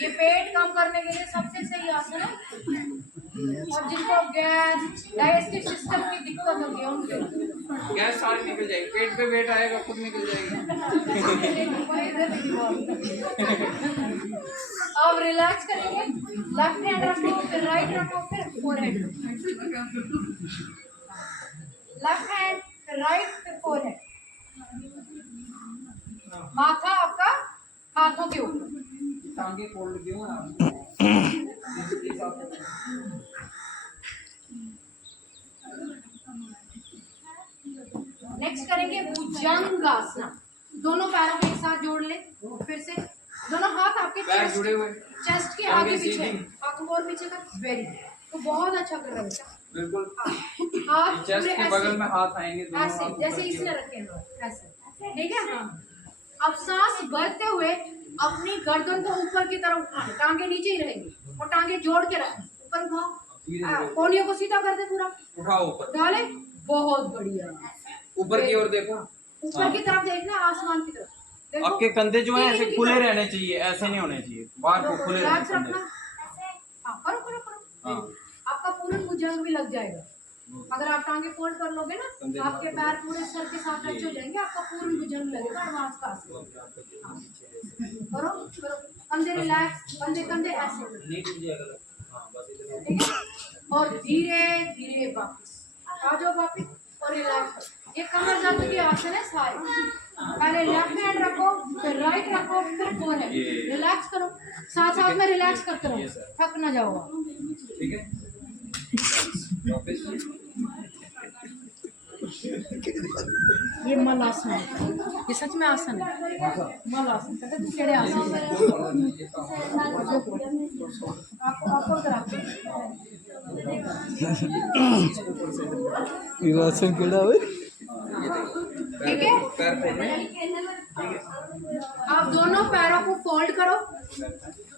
ये पेट कम करने के लिए सबसे सही आसन है। और जिनको गैस, डाइजेस्टिव सिस्टम की दिक्कत होती है उनके, गैस सारी निकल जाएगी, पेट पे वेट आएगा, खुद निकल जाएगी। अब रिलैक्स करेंगे, लेफ्ट हैंड रखो, फिर राइट रखो, फिर फोरहेड, लेफ्ट हैंड, फिर राइट, फिर फोरहेड, माथा आपका हाथों के ऊपर, टांगे फोल्ड क्यों है नेक्स्ट करेंगे भुजंगासन। दोनों पैरों को एक साथ जोड़ ले, फिर से दोनों हाथ आपके पैर जुड़े हुए, चेस्ट के टांगे आगे पीछे, सीधी। हाथों को और पीछे तक, वेरी गुड, तो बहुत अच्छा कर रहे हो। बिल्कुल, हाथ चेस्ट पूरे के ऐसे, बगल में हाथ आएंगे, दोनों ऐसे हाथ जैसे ऊपर की इसने ओर। रखे हैं, ऐसे, ठीक है। हाँ, अब सांस भरते हुए अपनी गर्दन को ऊपर की तरफ उठाना, टांगे नीचे ही रहेंगी और टांगे जोड़ के रखें, ऊपर उठाओ, कोहनियों को सीधा कर दे पूरा, उठाओ ऊपर, डाले, बहुत बढ़िया, ऊपर की ओर देखो, ऊपर की तरफ देखना, आसमान की तरफ देखो। आपके कंधे जो है ऐसे तीन की खुले तरफ। रहने चाहिए, ऐसे नहीं होने चाहिए, बाहर को खुले रहने रिलैक्स कंधे। रखना, हाँ करो करो करो, हाँ। आपका पूर्ण भुजंग भी लग जाएगा। अगर आप टांगे फोल्ड कर लोगे ना, कंधे तो आपके पैर पूरे सर के साथ टच हो जाएंगे, आपका पूर्ण भुजंग लगेगा, एडवांस का आसन। करो करो, कंधे रिलैक्स, कंधे कंधे ऐसे, नहीं टूट जाएगा, हाँ बस इतना। ठीक है। और धीरे धीरे वापस आ जाओ वापस और रिलैक्स करो। ये कमर दर्द की आसन है सारे, पहले लेफ्ट हैंड रखो, फिर राइट रखो, फिर फोरहेड, रिलैक्स करो, साथ साथ में रिलैक्स करते रहो, थक ना जाओ आप। ठीक है, वापस ये मल आसन है, ये सच में आसन है, मल आसन कहते हैं, केड़े आसन आपको कराते हैं। आसन केड़ा है? ठीक है, पैर पहले, आप दोनों पैरों को फोल्ड करो,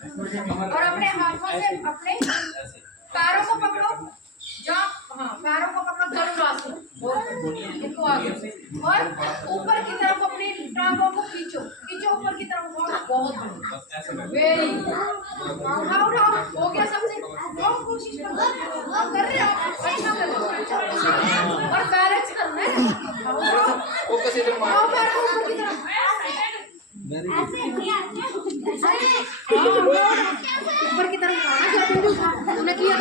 और अपने हाथों से अपने पैरों को पकड़ो, जहाँ हाँ पैरों को पकड़ो, धनुरासन, इनको आगे और ऊपर की तरफ अपनी टांगों को खींचो, खींचो ऊपर की तरफ, बहुत बढ़िया, वेरी उठाओ उठाओ, हो गया सबसे, बहुत कोशिश करो, आप कर रहे हो, अच्छा कर रहे हो, अच्छा, और बैलेंस करना है, फोकस इधर मार। आओ पैरों को ऊपर की तरफ, ऊपर की तरफ तूने किया,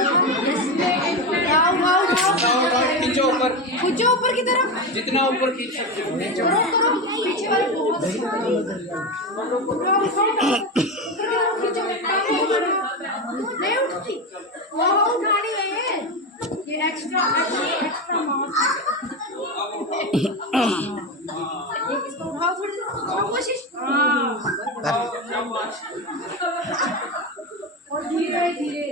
खींचो ऊपर, खींचो ऊपर की तरफ, जितना ऊपर खींच सकते हो खींचो। करो करो, पीछे वाले बहुत खींचो, नहीं उठती, वो उठानी है, ये एक्स्ट्रा एक्स्ट्रा इसको उठाओ, थोड़ी करो कोशिश, और धीरे धीरे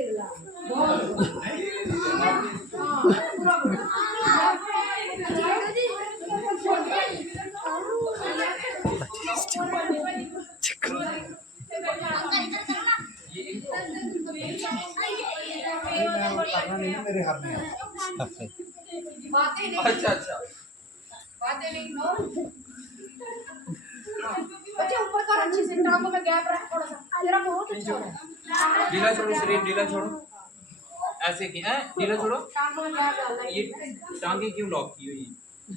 मेरे हाथ में बातें नहीं, अच्छा अच्छा, बातें नहीं, नो बच्चे ऊपर कर, अच्छी से टांगों में गैप रख थोड़ा सा, तेरा बहुत अच्छा हो रहा है, ढीला छोड़ो शरीर, ढीला छोड़ो, ऐसे की है, ढीला छोड़ो। टांगों में गैप डालना है, ये टांगे क्यों लॉक की हुई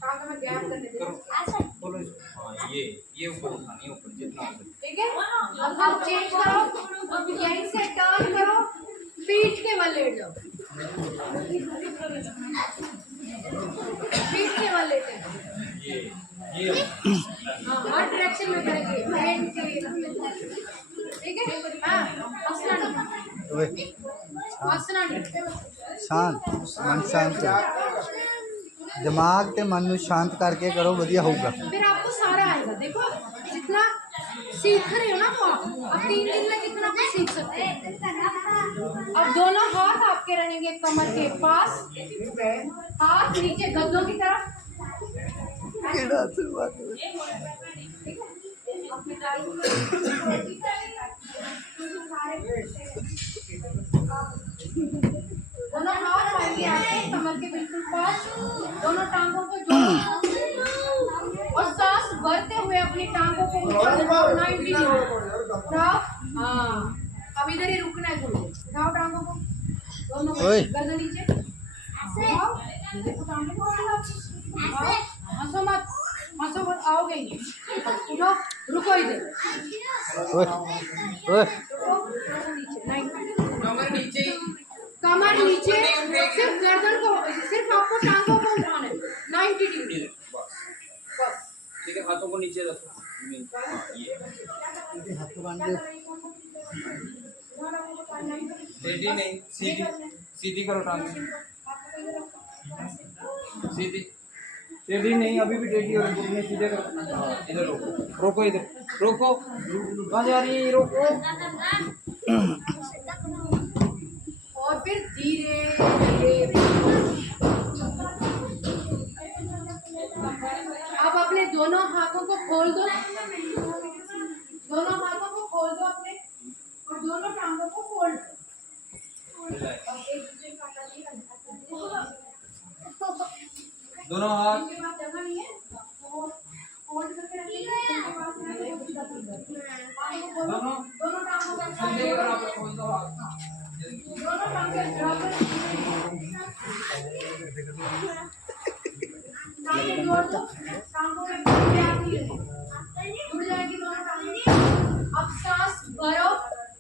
टांगों में गैप करने दे, करो, बोलो इसको। हाँ ये ऊपर उठानी है, ऊपर जितना हो सके। ठीक है, अब चेंज करो, यहीं से टर्न करो, पीठ के बल लेट जाओ, पीठ के बल लेटे, ये हाँ हर डायरेक्शन में करेंगे, हेड के, ठीक है, हाँ हंसना नहीं, हंसना नहीं, शांत मन शांत दिमाग ते मन ਨੂੰ शांत करके करो, बढ़िया होगा। फिर आपको सारा आएगा, देखो जितना सीख रहे हो ना तो आप 3 दिन में कितना कुछ सीख सकते हैं। अब दोनों हाथ आपके रहेंगे कमर के पास, हाथ नीचे गद्दों की तरफ, दोनों हाथ आएंगे आपके कमर के बिल्कुल पास, दोनों टांगों को जोड़ो और सांस भरते हुए अपनी टांगों को ऊपर 90 डिग्री उठाओ, हाँ अब इधर ही रुकना है, थोड़ी उठाओ टांगों को, दोनों गर्दन नीचे, उठाओ, देखो टांगों को उठाओ, हंसो मत, हंसो मत, आओगे ही, उठो, रुको इधर, रुको, नीचे 90, कमर नीचे ही, कमर नीचे, सिर्फ गर्दन को, सिर्फ आपको टांगों को उठाना है 90 डिग्री, बस ठीक है, हाथों को नीचे रखो। हाँ, ये टेढ़ी नहीं, सीधी सीधी करो टांग, सीधी टेढ़ी नहीं, अभी भी टेढ़ी हो रही है, सीधे करो। हाँ, इधर रोको, रोको इधर, रोको, कहाँ जा रही है, रोको। और फिर धीरे धीरे, अब अपने दोनों हाथों को खोल दो, दोनों हाथों को खोल दो अपने, और दोनों टांगों को फोल्ड दो, दोनों हाथ, उनके पास जगह नहीं है, फोल्ड करके रखिए, उनके पास दोनों दोनों टांगों का सीधे करो, आप खोल दो हाथ। दोनों टांगे बराबर, टांगे जोड़ दो, टांगों में जुड़ जाएगी दोनों टांगें। अब सांस भरो,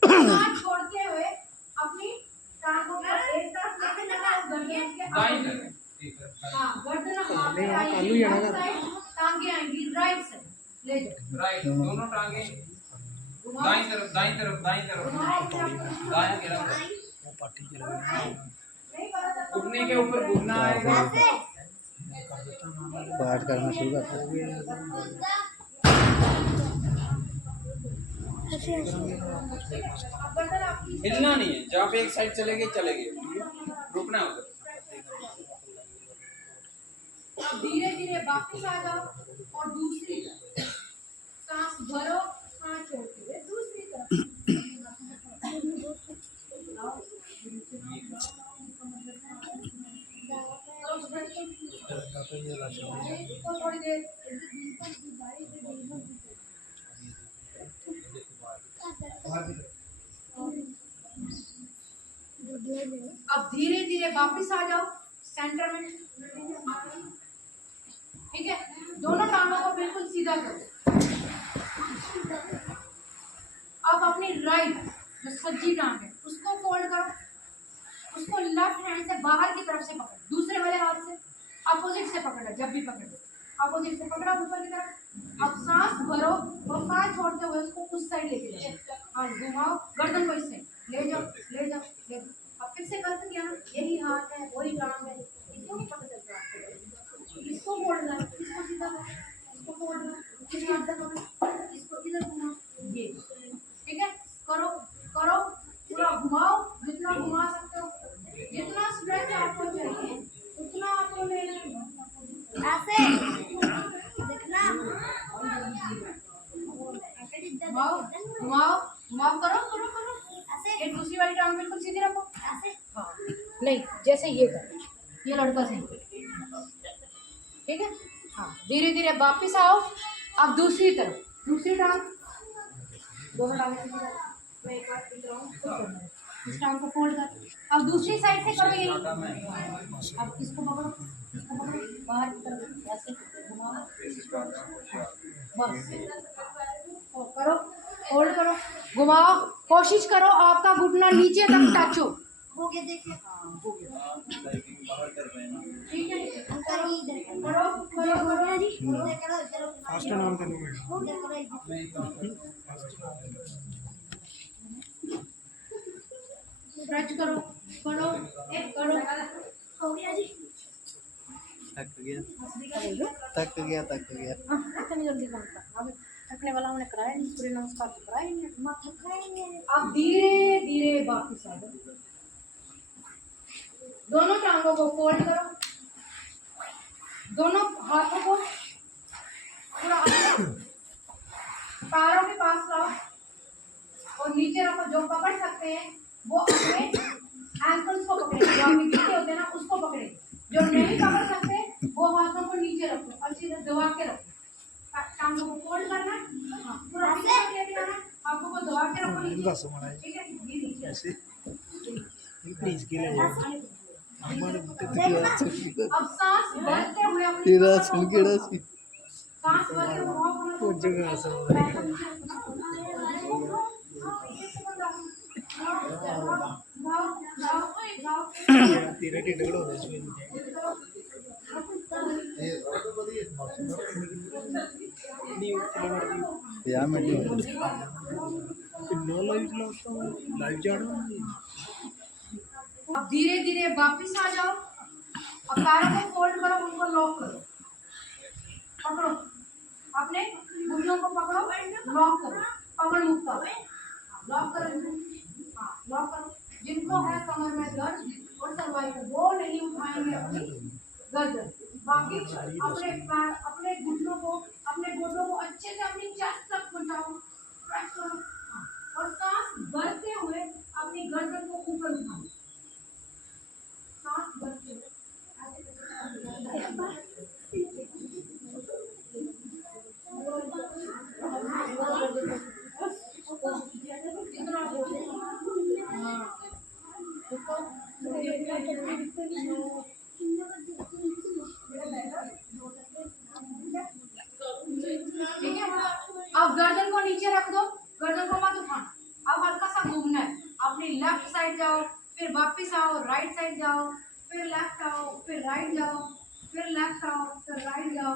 सांस छोड़ते हुए अपनी टांगों को एक तरफ लेके जाना, गर्दन के दाईं आगे, तरफ, हाँ गर्दन आगे आएगी, टांगे आएंगी राइट साइड, ले जाओ, राइट, दोनों टांगे दाईं तरफ, दाईं तरफ, दाईं तरफ, दायां की तरफ। घुटने के ऊपर घुटना आएगा, पाठ करना शुरू करते हिलना नहीं है, जहाँ पे एक साइड चलेगी चलेगी, रुकना है उधर। अब धीरे धीरे वापस आ जाओ और दूसरी तरफ सांस भरो, सांस छोड़ते हुए दूसरी तरफ, इसको थोड़ी देर अब धीरे धीरे वापस आ जाओ सेंटर में। ठीक है, दोनों टांगों को बिल्कुल सीधा करो। अब अपनी राइट जो सज्जी टांग है उसको फोल्ड करो, उसको लेफ्ट हैंड से बाहर की तरफ से पकड़ो, दूसरे वाले हाथ से अपोजिट से पकड़ो। जब भी पकड़ो अपोजिट से पकड़ा ऊपर की तरफ। अब सांस भरो और सांस छोड़ते हुए उसको उस साइड लेके जाओ। हाँ, घुमाओ गर्दन को इस साइड ले जाओ, ले जाओ, ले जाओ। अब फिर से गलत किया ना, यही हाथ है वही टांग है, क्यों नहीं पता चलता आपको? इसको मोड़ना, इसको सीधा करो, इसको मोड़ना, इसको इधर करो, इसको इधर घुमाओ। ये ठीक है, करो करो, पूरा घुमाओ, जितना घुमा सकते हो, जितना स्ट्रेच आपको चाहिए उतना आपको लेना है। ऐसे देखना, घुमाओ घुमाओ घुमाओ, करो करो करो ऐसे। ये दूसरी वाली टांग बिल्कुल सीधी रखो ऐसे। हाँ, नहीं जैसे ये कर, ये लड़का सही। ठीक है, हाँ, धीरे धीरे वापिस आओ। अब दूसरी तरफ, दूसरी टांग, दोनों टांगें मैं एक बार पीट रहा हूँ, इस टांग को फोल्ड कर। अब दूसरी साइड से करो यही। अब इसको पकड़ो, इसको पकड़ो, बाहर की तरफ ऐसे घुमाओ, बस करो, होल्ड करो, घुमाओ। कोशिश करो आपका घुटना नीचे तक टच हो गया। देखिए, हाँ हो गया। ठीक है, करो करो करो, फास्ट नाम करो। स्ट्रेच करो करो करो। हो गया जी, थक गया थक गया थक गया। इतनी जल्दी कौन था? अब थकने वाला हमने कराया नहीं, सूर्य नमस्कार तो कराया ही नहीं, मां थकाएंगे। अब धीरे धीरे वापस आ जाओ, दोनों टांगों को फोल्ड करो, दोनों हाथों को पूरा पैरों के पास लाओ और नीचे रखो। जो पकड़ सकते हैं वो अपने एंकल्स को पकड़े, जो आपके पीछे होते हैं ना उसको पकड़े। जो नहीं पकड़ सकते वो हाथों को नीचे रखो, अच्छी तरह दबा के रखो। टांगों को फोल्ड करना, हाँ, पूरा नीचे लेके आना, हाथों को दबा के रखो नीचे। ठीक है, ये नीचे ऐसे प्लीज के लिए। अब सांस भरते हुए अपनी तेरा संकेड़ा सी सांस भरते हुए वो जगह तेरा टिकट हो या मैं लाइव जाना। अब धीरे धीरे वापिस आ जाओ। अब पैरों को फोल्ड करो, उनको लॉक करो, पकड़ो, अपने घुटनों को पकड़ो, लॉक करो, कमर मुक्त करो, लॉक करो, हाँ लॉक करो। जिनको है कमर में दर्द और सर्वाइकल वो नहीं उठाएंगे अपनी गर्दन। बाकी अपने पैर, अपने घुटनों को अच्छे से अपनी चेस्ट तक पहुंचाओ, प्रेस करो, हाँ, और सांस भरते हुए अपनी गर्दन को ऊपर उठाओ, सांस भरते हुए ठीक है। अब गर्दन को नीचे रख दो, गर्दन को मत उठाना। अब हल्का सा घूमना है, अपनी लेफ्ट साइड जाओ, फिर वापस आओ, राइट साइड जाओ, फिर लेफ्ट आओ, फिर राइट जाओ, फिर लेफ्ट आओ, फिर राइट जाओ,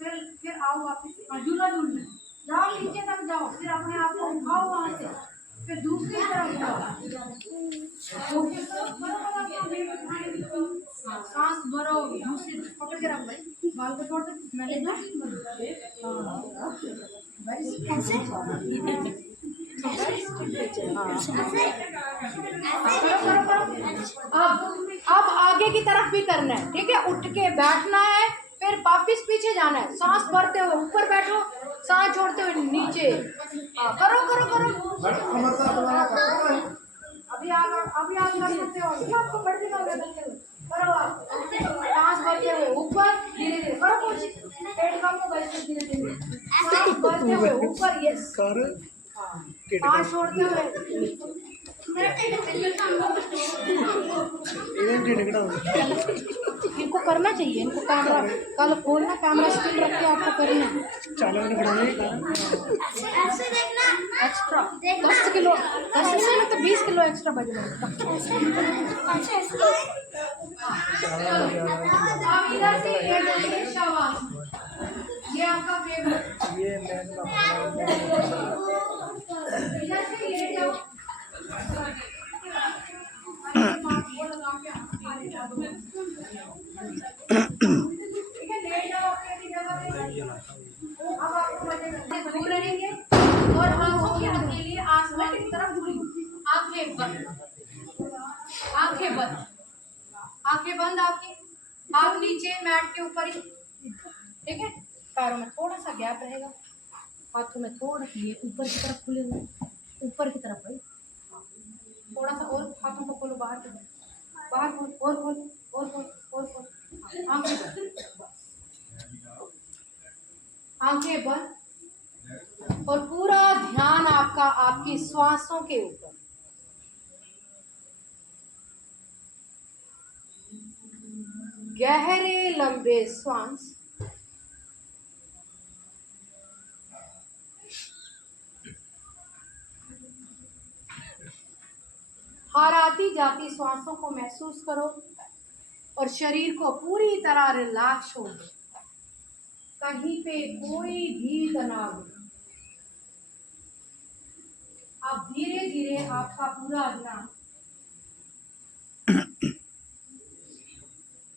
फिर आओ वापस। झूला झूलना, जाओ नीचे तक जाओ, फिर अपने आप को उठाओ वहां से, फिर दूसरी तरफ जाओ। सांस भरो, दूसरी पकड़ के रख भाई, बाल को छोड़ दो, मैंने अब आगे की तरफ भी करना है। ठीक है, उठ के बैठना है, फिर वापिस पीछे जाना है। सांस भरते हुए ऊपर बैठो, सांस छोड़ते हुए नीचे। करो करो करो, अभी आप कर सकते हो, आपको बढ़ देना होगा। करो आप, सांस भरते हुए ऊपर, सांस भरते हुए ऊपर, यस। सांस छोड़ते हुए, इनको करना चाहिए, इनको कैमरा कल खोलना, कैमरा स्क्रीन रख के आपको करना एक्स्ट्रा 10 किलो, 10 नहीं तो 20 किलो एक्स्ट्रा वजन होगा। अब इधर से ये बोलिए शाबाश, ये आपका फेवरेट, इधर से ये जाओ, ठीक है, लेट जाओ अपनी जगह पे। अब आपको मजे से दूर रहेंगे और आंखों के हथेली आसमान की तरफ घूरी, आंखें बंद, आंखें बंद, आंखें बंद आपकी, हाथ नीचे मैट के ऊपर ही, ठीक है। पैरों में थोड़ा सा गैप रहेगा, हाथों में थोड़ा ये ऊपर की तरफ खुले हुए, ऊपर की तरफ भाई, थोड़ा सा और हाथों को खोलो, बाहर की तरफ, बाहर खोल, और खोल, और खोल, और खोल, आंखें बंद, आंखें बंद, और पूरा ध्यान आपका आपकी श्वासों के ऊपर। गहरे लंबे श्वास, हर आती जाती श्वासों को महसूस करो और शरीर को पूरी तरह रिलैक्स हो दो, कहीं पे कोई भी तनाव नहीं। अब धीरे धीरे आपका पूरा ध्यान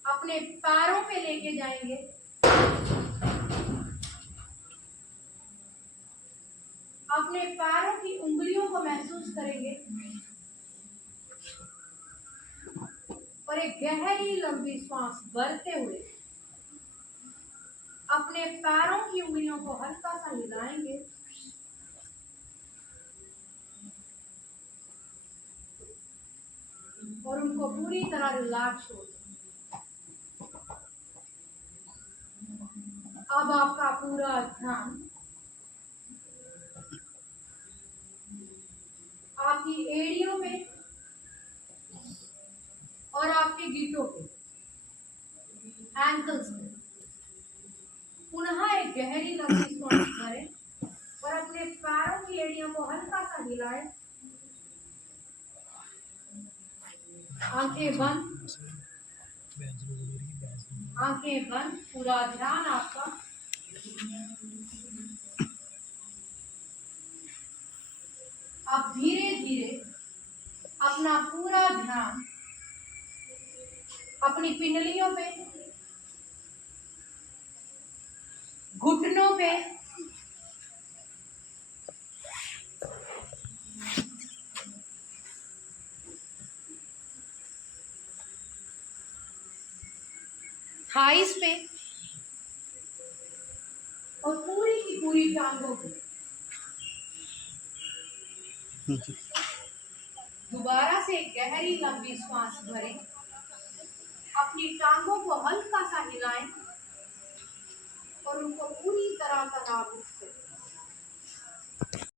अपने पैरों पे लेके जाएंगे, अपने पैरों की उंगलियों को महसूस करेंगे और एक गहरी लंबी सांस भरते हुए अपने पैरों की उंगलियों को हल्का सा हिलाएंगे और उनको पूरी तरह रिलैक्स हो। अब आपका पूरा ध्यान आपकी एड़ियों में और आपके गीटों पे, एंकल्स पे, पुनः एक गहरी लंबी सांस भरें और अपने पैरों की एड़ियों को हल्का सा हिलाएं, आंखें बंद, आंखें बंद, पूरा ध्यान आपका अब धीरे धीरे अपना पूरा ध्यान अपनी पिंडलियों पे, घुटनों पे, थाइस पे और पूरी की पूरी टांगों पे। दोबारा से गहरी लंबी सांस भरें, अपनी टांगों को हल्का सा हिलाएं और उनको पूरी तरह तनाव मुक्त करें।